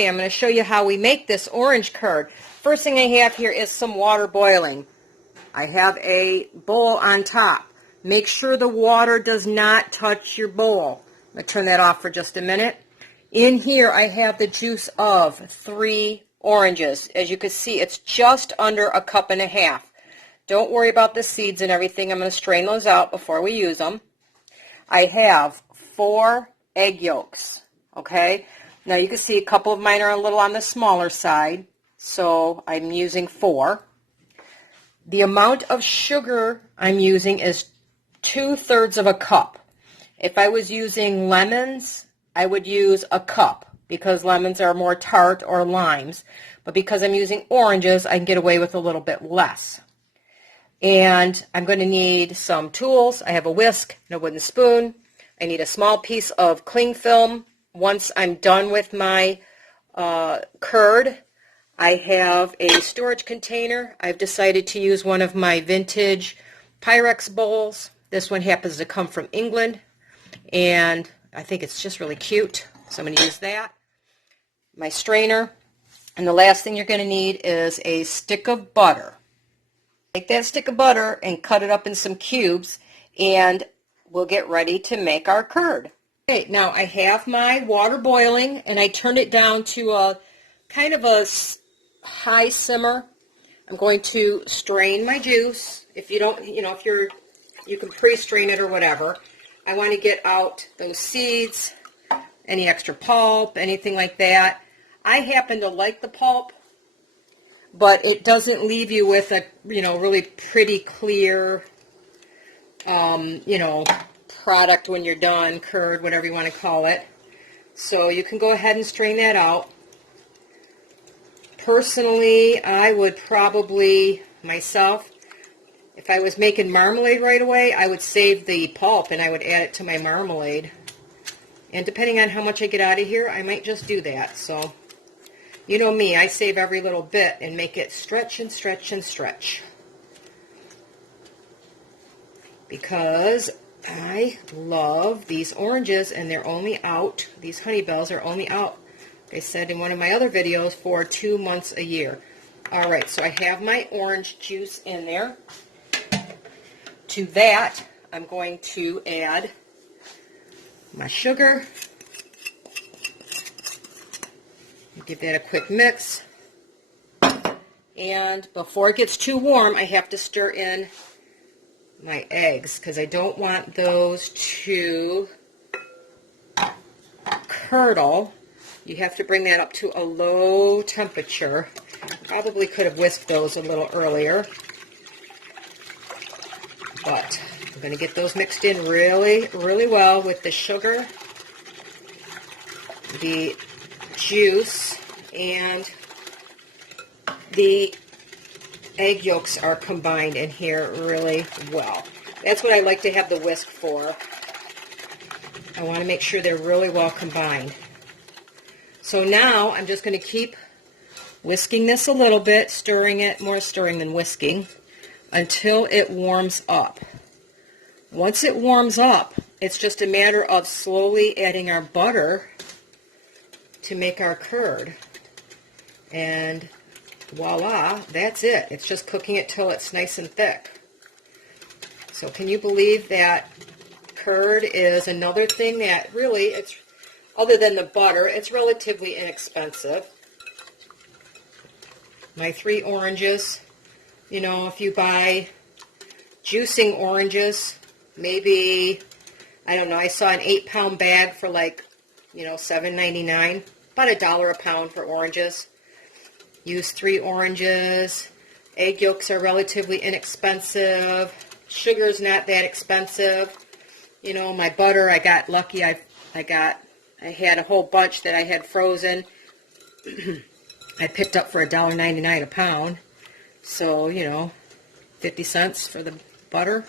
Okay, I'm going to show you how we make this orange curd. First thing I have here is some water boiling. I have a bowl on top. Make sure the water does not touch your bowl. I'm going to turn that off for just a minute. In here I have the juice of 3 oranges. As you can see, it's just under a cup and a half. Don't worry about the seeds and everything. I'm going to strain those out before we use them. I have 4 egg yolks. Okay, now you can see a couple of mine are a little on the smaller side, so I'm using 4. The amount of sugar I'm using is 2/3 of a cup. If I was using lemons, I would use a cup because lemons are more tart, or limes. But because I'm using oranges, I can get away with a little bit less. And I'm going to need some tools. I have a whisk and a wooden spoon. I need a small piece of cling film. Once I'm done with my curd, I have a storage container. I've decided to use one of my vintage Pyrex bowls. This one happens to come from England, and I think it's just really cute, so I'm going to use that. My strainer, and the last thing you're going to need is a stick of butter. Take that stick of butter and cut it up in some cubes, and we'll get ready to make our curd. Okay, now I have my water boiling, and I turned it down to a kind of a high simmer. I'm going to strain my juice. If you don't, if you can pre-strain it or whatever. I want to get out those seeds, any extra pulp, anything like that. I happen to like the pulp, but it doesn't leave you with a, really pretty clear, product when you're done, curd, whatever you want to call it. So you can go ahead and strain that out. Personally, I would probably, myself, if I was making marmalade right away, I would save the pulp and I would add it to my marmalade. And depending on how much I get out of here, I might just do that. So, you know me, I save every little bit and make it stretch and stretch and stretch. Because I love these oranges, and they're only out, these honey bells are only out, they said in one of my other videos, for 2 months a year. Alright, so I have my orange juice in there. To that, I'm going to add my sugar. Give that a quick mix. And before it gets too warm, I have to stir in my eggs because I don't want those to curdle. You have to bring that up to a low temperature. Probably could have whisked those a little earlier. But I'm going to get those mixed in really, really well with the sugar, the juice, and the egg yolks are combined in here really well. That's what I like to have the whisk for. I want to make sure they're really well combined. So now I'm just going to keep whisking this a little bit, stirring it, more stirring than whisking, until it warms up. Once it warms up, it's just a matter of slowly adding our butter to make our curd. And voila, that's it. It's just cooking it till it's nice and thick. So can you believe that curd is another thing that really, it's other than the butter, it's relatively inexpensive. My 3 oranges, if you buy juicing oranges, maybe, I don't know, I saw an 8-pound bag for like, $7.99, about $1 a pound for oranges. Use 3 oranges. Egg yolks are relatively inexpensive. Sugar's not that expensive. My butter, I got lucky. I had a whole bunch that I had frozen. I picked up for $1.99 a pound. So, 50 cents for the butter.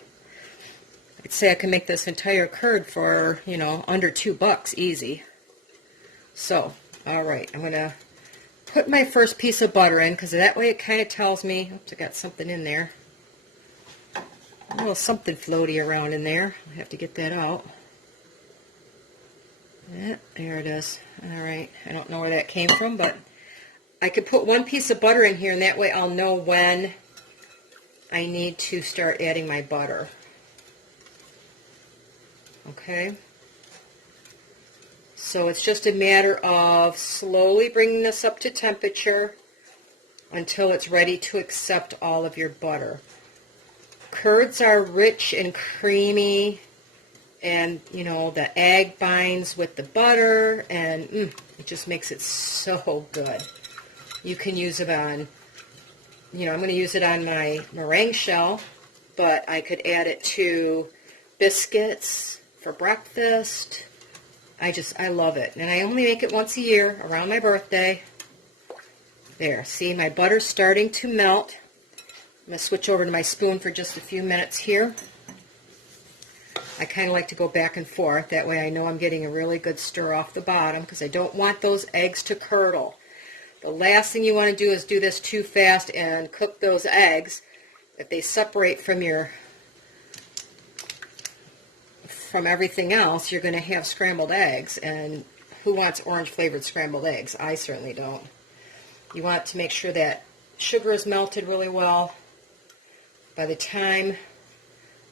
I'd say I can make this entire curd for, under $2 easy. So, alright, I'm going to put my first piece of butter in, because that way it kind of tells me, oops, I got something in there. A little something floaty around in there. I have to get that out. Yeah, there it is. All right, I don't know where that came from, but I could put one piece of butter in here, and that way I'll know when I need to start adding my butter. Okay, so it's just a matter of slowly bringing this up to temperature until it's ready to accept all of your butter. Curds are rich and creamy, and you know, the egg binds with the butter, and it just makes it so good. You can use it on, you know, I'm going to use it on my meringue shell, but I could add it to biscuits for breakfast. I love it. And I only make it once a year around my birthday. There, see, my butter's starting to melt. I'm going to switch over to my spoon for just a few minutes here. I kind of like to go back and forth. That way I know I'm getting a really good stir off the bottom, because I don't want those eggs to curdle. The last thing you want to do is do this too fast and cook those eggs. If they separate from everything else, you're going to have scrambled eggs, and who wants orange flavored scrambled eggs? I certainly don't. You want to make sure that sugar is melted really well. By the time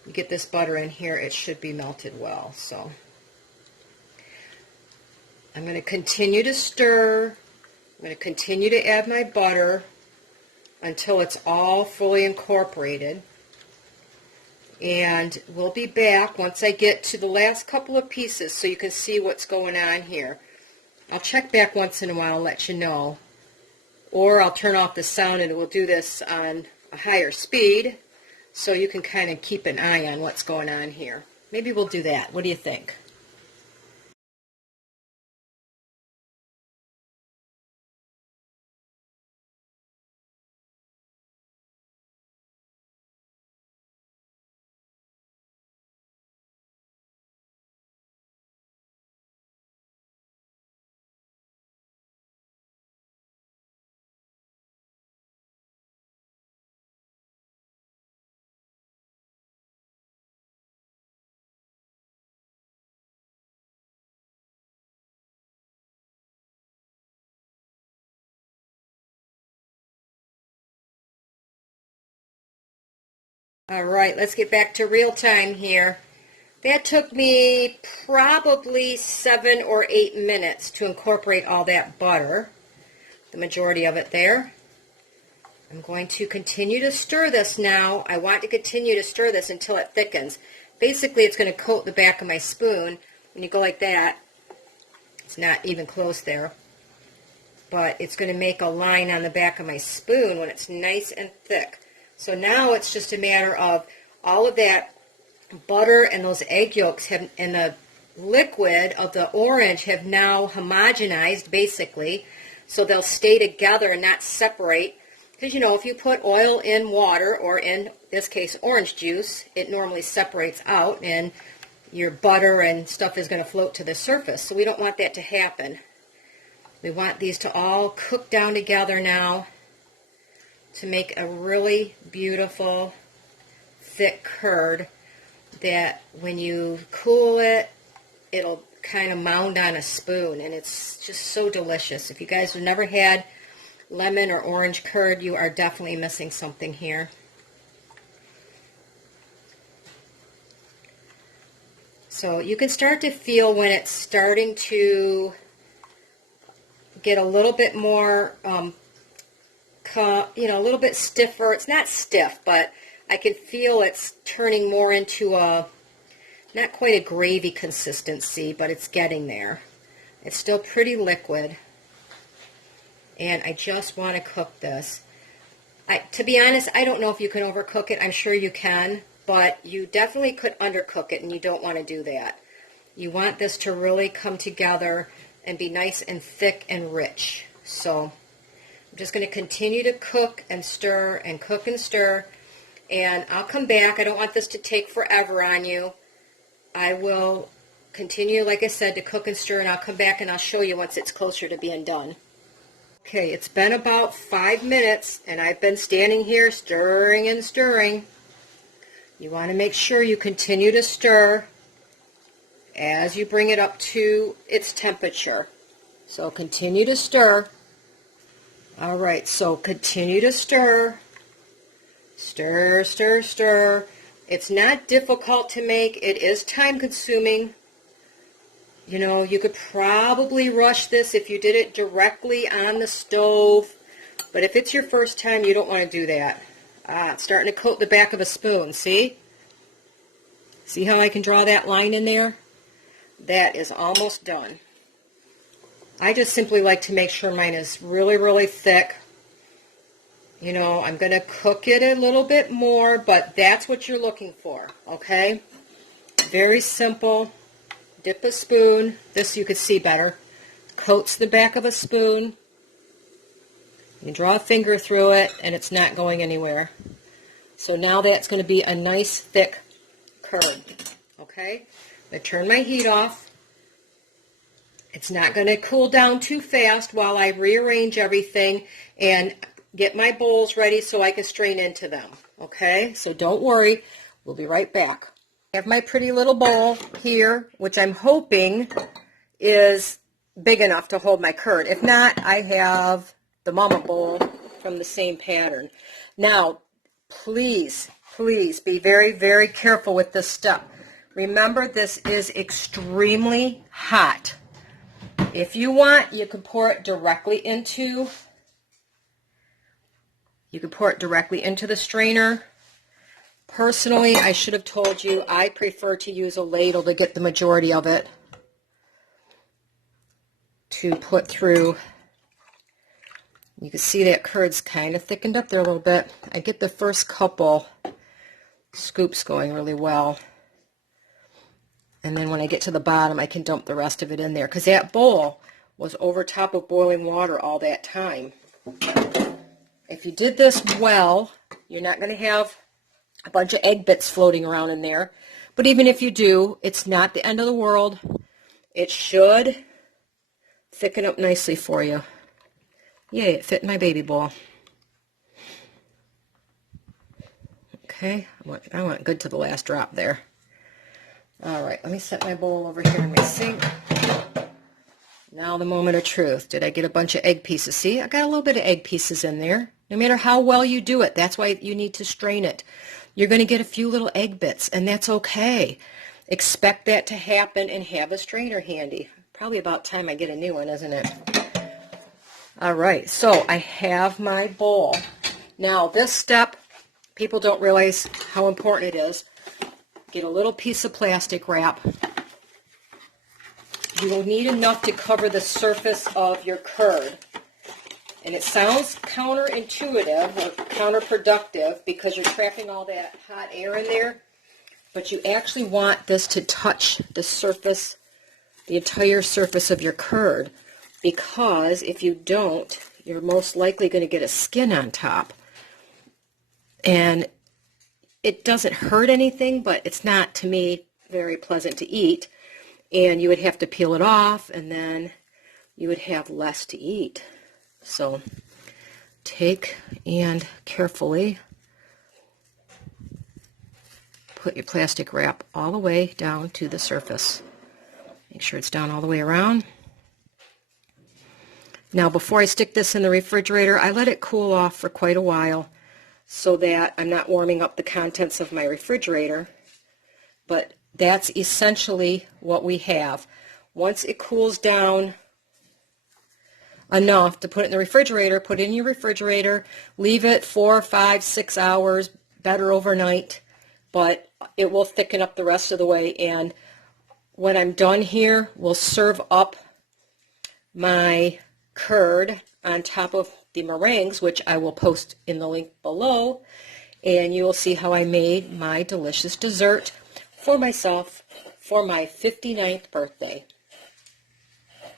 you get this butter in here, it should be melted well. So I'm going to continue to stir. I'm going to continue to add my butter until it's all fully incorporated. And we'll be back once I get to the last couple of pieces so you can see what's going on here. I'll check back once in a while and let you know. Or I'll turn off the sound and we'll do this on a higher speed so you can kind of keep an eye on what's going on here. Maybe we'll do that. What do you think? All right, let's get back to real time here. That took me probably 7 or 8 minutes to incorporate all that butter, the majority of it there. I'm going to continue to stir this now. I want to continue to stir this until it thickens. Basically, it's going to coat the back of my spoon. When you go like that, it's not even close there, but it's going to make a line on the back of my spoon when it's nice and thick. So now it's just a matter of all of that butter and those egg yolks and the liquid of the orange have now homogenized, basically, so they'll stay together and not separate. Because, you know, if you put oil in water, or in this case orange juice, it normally separates out and your butter and stuff is going to float to the surface. So we don't want that to happen. We want these to all cook down together now to make a really beautiful thick curd that when you cool it, it'll kind of mound on a spoon, and it's just so delicious. If you guys have never had lemon or orange curd, you are definitely missing something here. So you can start to feel when it's starting to get a little bit more, you know, a little bit stiffer. It's not stiff, but I can feel it's turning more into a, not quite a gravy consistency, but it's getting there. It's still pretty liquid. And I just want to cook this. To be honest, I don't know if you can overcook it. I'm sure you can, but you definitely could undercook it, and you don't want to do that. You want this to really come together and be nice and thick and rich. So I'm just going to continue to cook and stir and cook and stir, and I'll come back. I don't want this to take forever on you. I will continue, like I said, to cook and stir, and I'll come back and I'll show you once it's closer to being done. Okay, it's been about 5 minutes, and I've been standing here stirring and stirring. You want to make sure you continue to stir as you bring it up to its temperature. So continue to stir. All right, so continue to stir. Stir, stir, stir. It's not difficult to make. It is time consuming. You know, you could probably rush this if you did it directly on the stove. But if it's your first time, you don't want to do that. It's starting to coat the back of a spoon, see? See how I can draw that line in there? That is almost done. I just simply like to make sure mine is really, really thick. You know, I'm going to cook it a little bit more, but that's what you're looking for, okay? Very simple. Dip a spoon. This you could see better. Coats the back of a spoon. You can draw a finger through it, and it's not going anywhere. So now that's going to be a nice, thick curd, okay? I'm going to turn my heat off. It's not going to cool down too fast while I rearrange everything and get my bowls ready so I can strain into them, okay? So don't worry. We'll be right back. I have my pretty little bowl here, which I'm hoping is big enough to hold my curd. If not, I have the mama bowl from the same pattern. Now, please, please be very, very careful with this step. Remember, this is extremely hot. If you want, you can pour it directly into the strainer. Personally, I should have told you, I prefer to use a ladle to get the majority of it to put through. You can see that curd's kind of thickened up there a little bit. I get the first couple scoops going really well. And then when I get to the bottom, I can dump the rest of it in there, because that bowl was over top of boiling water all that time. If you did this well, you're not going to have a bunch of egg bits floating around in there. But even if you do, it's not the end of the world. It should thicken up nicely for you. Yay, it fit in my baby bowl. Okay, I went good to the last drop there. All right, let me set my bowl over here in my sink. Now the moment of truth. Did I get a bunch of egg pieces? See, I got a little bit of egg pieces in there. No matter how well you do it, that's why you need to strain it. You're going to get a few little egg bits, and that's okay. Expect that to happen and have a strainer handy. Probably about time I get a new one, isn't it? All right, so I have my bowl. Now, this step, people don't realize how important it is. Get a little piece of plastic wrap. You will need enough to cover the surface of your curd. And it sounds counterintuitive or counterproductive because you're trapping all that hot air in there, but you actually want this to touch the surface, the entire surface of your curd, because if you don't, you're most likely going to get a skin on top. And it doesn't hurt anything, but it's not, to me, very pleasant to eat. And you would have to peel it off, and then you would have less to eat. So take and carefully put your plastic wrap all the way down to the surface. Make sure it's down all the way around. Now, before I stick this in the refrigerator, I let it cool off for quite a while so that I'm not warming up the contents of my refrigerator. But that's essentially what we have. Once it cools down enough to put it in the refrigerator, put it in your refrigerator, leave it 4, 5, 6 hours, better overnight, but it will thicken up the rest of the way. And when I'm done here, we'll serve up my curd on top of the meringues, which I will post in the link below, and you will see how I made my delicious dessert for myself for my 59th birthday.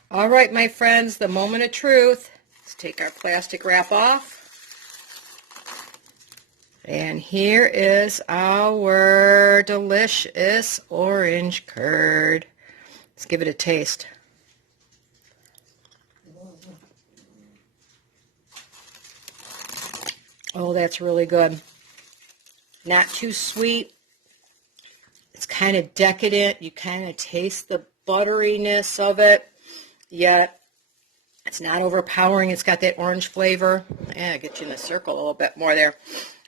All right, my friends, the moment of truth. Let's take our plastic wrap off. And here is our delicious orange curd. Let's give it a taste. Oh, that's really good. Not too sweet. It's kind of decadent. You kind of taste the butteriness of it, yet it's not overpowering. It's got that orange flavor. Yeah, get you in the circle a little bit more there.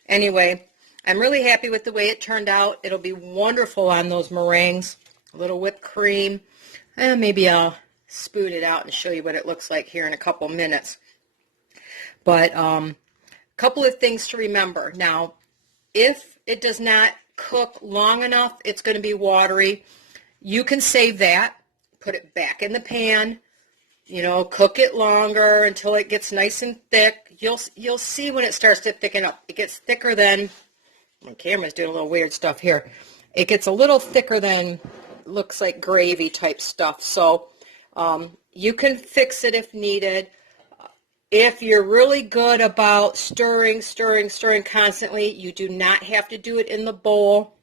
Anyway, I'm really happy with the way it turned out. It'll be wonderful on those meringues. A little whipped cream. And maybe I'll spoon it out and show you what it looks like here in a couple minutes. But a couple of things to remember. Now, if it does not cook long enough, it's going to be watery. You can save that. Put it back in the pan. You know, cook it longer until it gets nice and thick. You'll see when it starts to thicken up. It gets thicker than, my camera's doing a little weird stuff here. It gets a little thicker than, looks like gravy type stuff. So you can fix it if needed. If you're really good about stirring constantly, you do not have to do it in the bowl.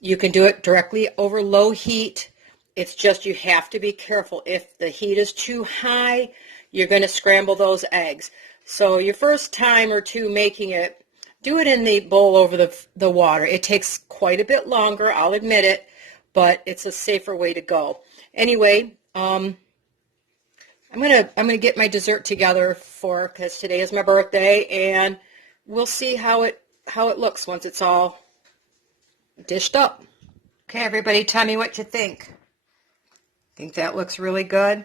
You can do it directly over low heat. It's just you have to be careful. If the heat is too high, you're going to scramble those eggs. So your first time or two making it, do it in the bowl over the water. It takes quite a bit longer, I'll admit it, but it's a safer way to go. Anyway, I'm gonna get my dessert together because today is my birthday, and we'll see how it looks once it's all dished up. Okay, everybody, tell me what you think. Think that looks really good.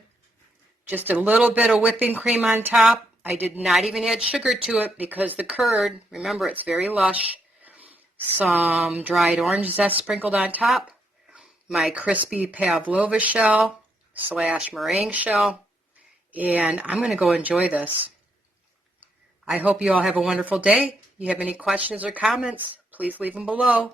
Just a little bit of whipping cream on top. I did not even add sugar to it because the curd, remember, it's very lush. Some dried orange zest sprinkled on top. My crispy pavlova shell / meringue shell. And I'm going to go enjoy this. I hope you all have a wonderful day. If you have any questions or comments, please leave them below.